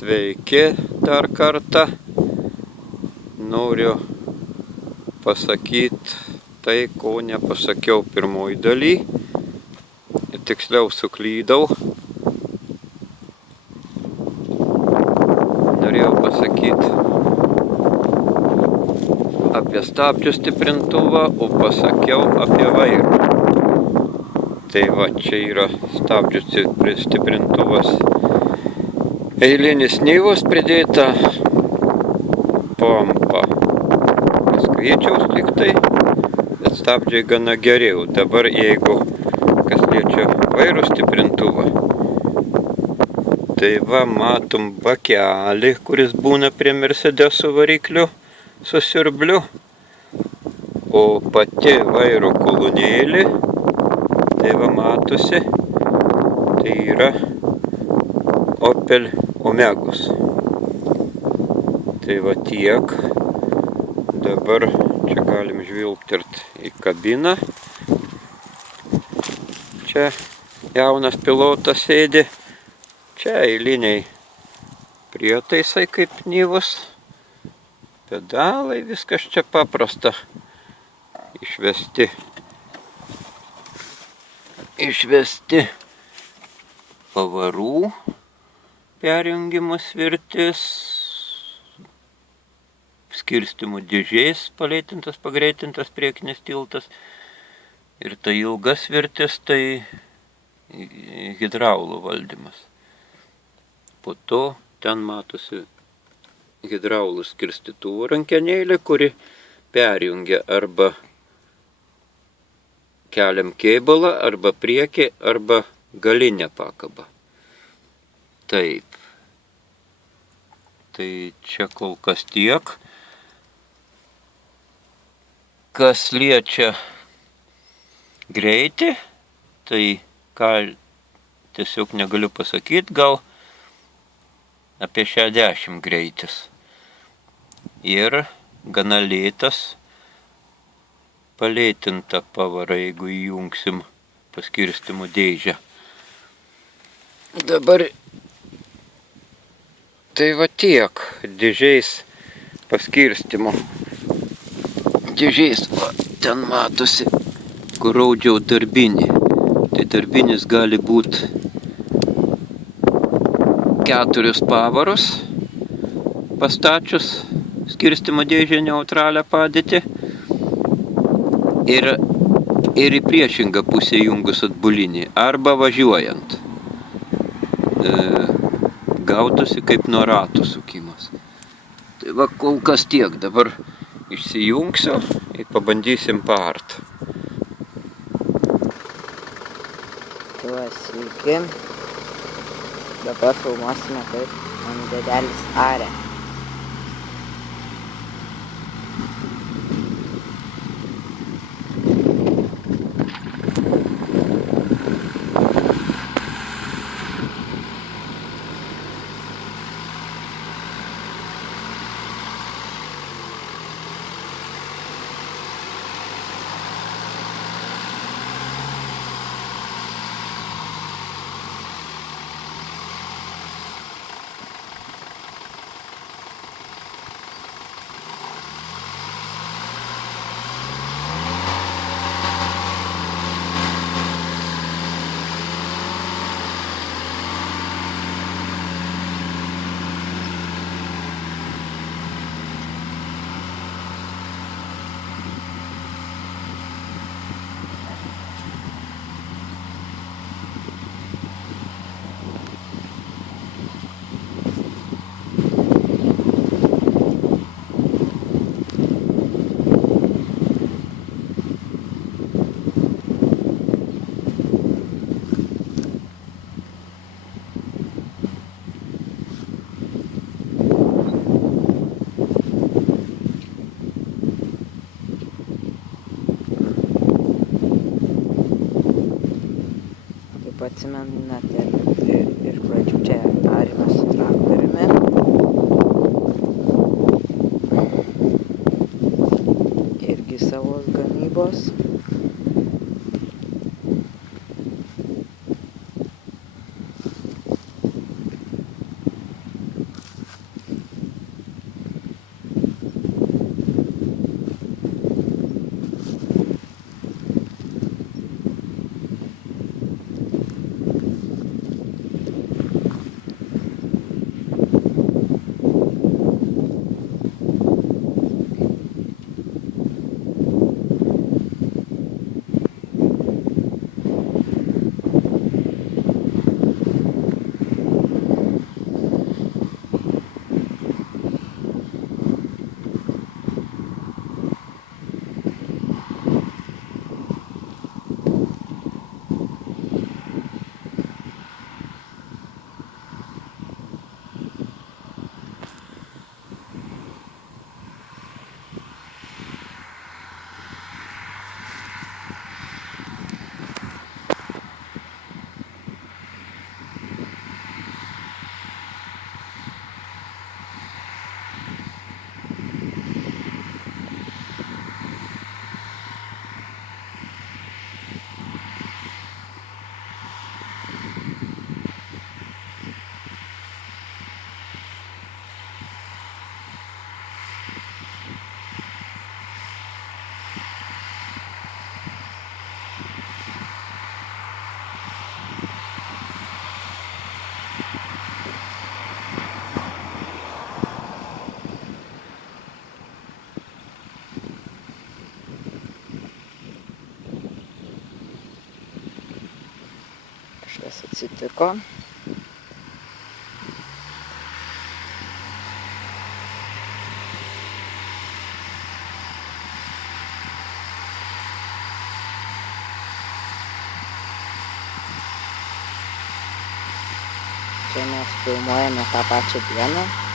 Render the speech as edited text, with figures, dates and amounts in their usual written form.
Sveiki dar kartą. Noriu pasakyti tai, ko nepasakiau pirmoj daly. Tiksliau suklydau. Norėjau pasakyti apie stabdžių stiprintuvą, o pasakiau apie vairą. Tai va, čia yra stabdžių stiprintuvas. Eilinis nyvos pridėta pompa. Skaičiaus tik tai, bet stabdžiai gana geriau. Dabar jeigu kas liečia vairo stiprintuvą, tai va matom bakelį, kuris būna prie Mercedeso varikliu su siurbliu, o pati vairo kolonėlė, tai va matosi, tai yra Opel Omegos. Tai va tiek. Dabar čia galim žvilgtert į kabiną. Čia jaunas pilotas sėdi. Čia eiliniai prietaisai kaip nyvos. Pedalai, viskas čia paprasta. Išvesti pavarų perjungimo svirtis, skirstymų dėžės palėtintas, pagreitintas priekinis tiltas ir tai ilgas svirtis, tai hidraulų valdymas. Po to ten matosi hidraulų skirstytuvo rankenėlė, kuri perjungia arba keliam kėbulą, arba priekį, arba galinę pakabą. Taip. Tai čia kol kas tiek. Kas liečia greitį, tai ką tiesiog negaliu pasakyti, gal apie 60 greitis. Ir gana lėtas, palėtinta pavara, jeigu įjungsim paskirstymų dėžę. Dabar tai va tiek dėžiais paskirstymų. Dėžiais, va, ten matosi, kur raudžiau darbinį. Tai darbinis gali būti 4 pavarus pastačius skirstymo dėžę neutralią padėtį ir į priešingą pusę jungus atbulinį arba važiuojant. Gautųsi kaip nuo ratų sukimas. Tai va kol kas tiek. Dabar išsijungsiu ir pabandysim paart. Tai va, sveiki. Dabar filmuosime, kaip mano dėdelis aria. Atsimenate, iš pradžių čia arimas su traktoriumi. Irgi savos gamybos. kas atsitiko. Čia mes filmuojame tą pačią dieną.